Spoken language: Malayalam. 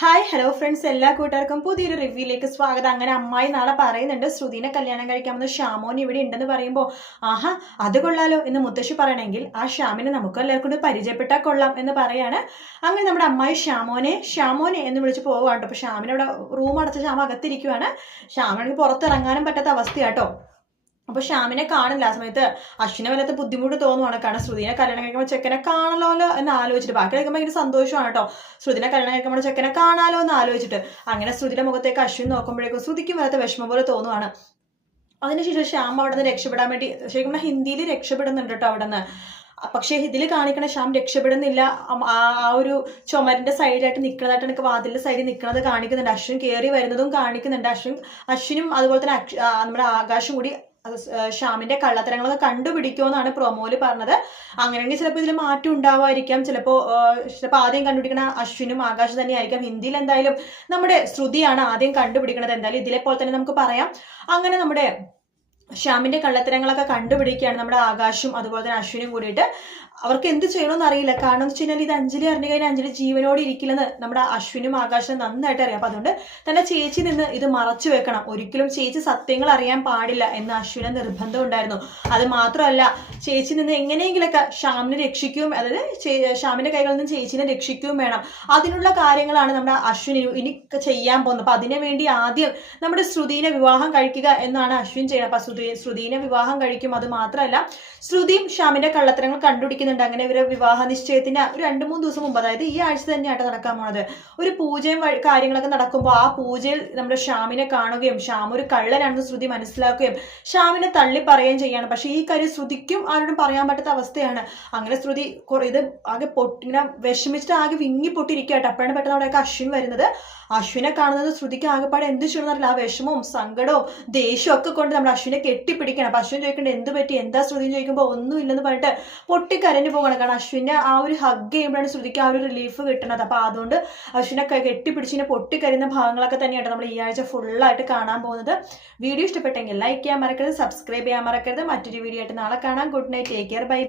ഹായ് ഹലോ ഫ്രണ്ട്സ്, എല്ലാ കൂട്ടുകാർക്കും പുതിയൊരു റിവ്യൂയിലേക്ക് സ്വാഗതം. അങ്ങനെ അമ്മായി നാളെ പറയുന്നുണ്ട് ശ്രുതിനെ കല്യാണം കഴിക്കാമെന്ന് ഷ്യാമോൻ ഇവിടെ ഉണ്ടെന്ന് പറയുമ്പോൾ ആഹാ അത് കൊള്ളാലോ എന്ന് മുത്തശ്ശി പറയണമെങ്കിൽ ആ ഷ്യാമിനെ നമുക്ക് എല്ലാവർക്കും കൂടി പരിചയപ്പെട്ടാൽ കൊള്ളാം എന്ന് പറയാണ്. അങ്ങനെ നമ്മുടെ അമ്മായി ഷ്യാമോനെ എന്ന് വിളിച്ച് പോവാണ്. അപ്പോൾ ഷ്യാമിനവിടെ റൂം അടച്ച ഷ്യാം അകത്തിരിക്കുവാണ്. ഷ്യാമിനെങ്കിൽ പുറത്തിറങ്ങാനും പറ്റാത്ത അവസ്ഥയാട്ടോ. അപ്പൊ ഷ്യാമിനെ കാണില്ല. ആ സമയത്ത് അശ്വിനെ വല്ലാത്ത ബുദ്ധിമുട്ട് തോന്നുവാണ്. കാരണം ശ്രുതിനെ കല്യാണം കഴിക്കുമ്പോൾ ചെക്കനെ കാണാലോ എന്ന് ആലോചിച്ചിട്ട്, ബാക്കി കഴിക്കുമ്പോൾ ഭയങ്കര സന്തോഷമാണ് കേട്ടോ. ശ്രുതിനെ കല്യാണം കഴിക്കുമ്പോൾ ചെക്കനെ കാണാലോ എന്ന് ആലോചിച്ചിട്ട് അങ്ങനെ ശ്രുതിയുടെ മുഖത്തേക്ക് അശ്വിൻ നോക്കുമ്പോഴേക്കും ശ്രുതിക്കും വല്ലാത്ത വിഷമം പോലെ തോന്നുവാണ്. അതിനുശേഷം ശ്യാം അവിടെ നിന്ന് രക്ഷപ്പെടാൻ വേണ്ടി ശരിക്കും ഹിന്ദിയിൽ രക്ഷപ്പെടുന്നുണ്ട് കേട്ടോ അവിടെ നിന്ന്. പക്ഷേ ഇതിൽ കാണിക്കണ ശ്യാം രക്ഷപ്പെടുന്നില്ല. ആ ഒരു ചുമരിന്റെ സൈഡിലായിട്ട് നിൽക്കുന്നതായിട്ട് എനിക്ക് വാതിലിന്റെ സൈഡിൽ നിൽക്കുന്നത് കാണിക്കുന്നുണ്ട്. അശ്വിൻ കയറി വരുന്നതും കാണിക്കുന്നുണ്ട്. അശ്വിനും അതുപോലെ തന്നെ നമ്മുടെ ആകാശും കൂടി ഷ്യാമിന്റെ കള്ളത്തരങ്ങളൊക്കെ കണ്ടുപിടിക്കുമെന്നാണ് പ്രൊമോയില് പറഞ്ഞത്. അങ്ങനെയാണെങ്കിൽ ചിലപ്പോൾ ഇതിൽ മാറ്റം ഉണ്ടാവുമായിരിക്കാം. ചിലപ്പോൾ ആദ്യം കണ്ടുപിടിക്കണ അശ്വിനും ആകാശ് തന്നെയായിരിക്കാം. ഹിന്ദിയിൽ എന്തായാലും നമ്മുടെ ശ്രുതിയാണ് ആദ്യം കണ്ടുപിടിക്കണത്. എന്തായാലും ഇതിലെ പോലെ തന്നെ നമുക്ക് പറയാം. അങ്ങനെ നമ്മുടെ ഷ്യാമിന്റെ കള്ളത്തരങ്ങളൊക്കെ കണ്ടുപിടിക്കുകയാണ് നമ്മുടെ ആകാശും അതുപോലെ തന്നെ അശ്വിനും കൂടിയിട്ട്. അവർക്ക് എന്ത് ചെയ്യണമെന്ന് അറിയില്ല. കാരണം എന്ന് വെച്ച് കഴിഞ്ഞാൽ ഇത് അഞ്ജലി അറിഞ്ഞു കഴിഞ്ഞാൽ അഞ്ജലി ജീവനോട് ഇരിക്കില്ലെന്ന് നമ്മുടെ അശ്വിനും ആകാശിനും നന്നായിട്ട് അറിയാം. അപ്പൊ അതുകൊണ്ട് തന്നെ ചേച്ചി നിന്ന് ഇത് മറച്ചു വെക്കണം. ഒരിക്കലും ചേച്ചി സത്യങ്ങൾ അറിയാൻ പാടില്ല എന്ന് അശ്വിന് നിർബന്ധം ഉണ്ടായിരുന്നു. അത് മാത്രമല്ല, ചേച്ചി നിന്ന് എങ്ങനെയെങ്കിലൊക്കെ ഷ്യാമിനെ രക്ഷിക്കുകയും, അതായത് ഷ്യാമിന്റെ കൈകളിൽ നിന്ന് ചേച്ചിനെ രക്ഷിക്കുകയും വേണം. അതിനുള്ള കാര്യങ്ങളാണ് നമ്മുടെ അശ്വിൻ ഇനി ചെയ്യാൻ പോകുന്നത്. അപ്പൊ അതിനു വേണ്ടി ആദ്യം നമ്മുടെ ശ്രുതിനെ വിവാഹം കഴിക്കുക എന്നാണ് അശ്വിൻ ചെയ്യുന്നത്. അപ്പൊ ശ്രുതിനെ വിവാഹം കഴിക്കും. അത് മാത്രമല്ല, ശ്രുതിയും ഷ്യാമിന്റെ കള്ളത്തരങ്ങൾ കണ്ടുപിടിക്കുന്നുണ്ട്. അങ്ങനെ ഇവരെ വിവാഹ നിശ്ചയത്തിന് ഒരു 2-3 ദിവസം മുമ്പ്, അതായത് ഈ ആഴ്ച തന്നെയായിട്ട് നടക്കാൻ പോണത്, ഒരു പൂജയും കാര്യങ്ങളൊക്കെ നടക്കുമ്പോൾ ആ പൂജയിൽ നമ്മുടെ ഷ്യാമിനെ കാണുകയും ഷ്യാം ഒരു കള്ളനാണെന്ന് ശ്രുതി മനസ്സിലാക്കുകയും ഷ്യാമിനെ തള്ളി പറയുകയും ചെയ്യാണ്. പക്ഷെ ഈ കാര്യം ശ്രുതിക്കും ആരോടും പറയാൻ പറ്റാത്ത അവസ്ഥയാണ്. അങ്ങനെ ശ്രുതി ഇത് ആകെ ഇങ്ങനെ വിഷമിച്ചിട്ട് ആകെ വിങ്ങി പൊട്ടിയിരിക്കട്ടെ. അപ്പോഴാണ് പെട്ടെന്ന് അവിടെയൊക്കെ അശ്വിൻ വരുന്നത്. അശ്വിനെ കാണുന്നത് ശ്രുതിക്ക് ആകെപ്പാടെ എന്ത് ചെയ്യണമെന്നറിയില്ല. ആ വിഷമവും സങ്കടവും ദേഷ്യവും ഒക്കെ കൊണ്ട് നമ്മുടെ അശ്വിനെ കെട്ടിപ്പിടിക്കണം. അപ്പൊ അശ്വിൻ ചോദിക്കേണ്ടത് എന്ത് പറ്റി, എന്താ ശ്രുതി ചോദിക്കുമ്പോൾ ഒന്നും ഇല്ലെന്ന് പറഞ്ഞിട്ട് പൊട്ടിക്കരഞ്ഞു പോകണം. കാരണം അശ്വിനെ ആ ഒരു ഹഗ് ചെയ്യുമ്പോഴാണ് ശ്രുതിക്ക് ആ ഒരു റിലീഫ് കിട്ടുന്നത്. അപ്പൊ അതുകൊണ്ട് അശ്വിനെ കെട്ടിപ്പിടിച്ചിനെ പൊട്ടിക്കരുന്ന ഭാഗങ്ങളൊക്കെ തന്നെയാണ് നമ്മൾ ഈ ആഴ്ച ഫുള്ളായിട്ട് കാണാൻ പോകുന്നത്. വീഡിയോ ഇഷ്ടപ്പെട്ടെങ്കിൽ ലൈക്ക് ചെയ്യാൻ മറക്കരുത്, സബ്സ്ക്രൈബ് ചെയ്യാൻ മറക്കരുത്. മറ്റൊരു വീഡിയോ ആയിട്ട് നാളെ കാണാം. Good night, take care, by.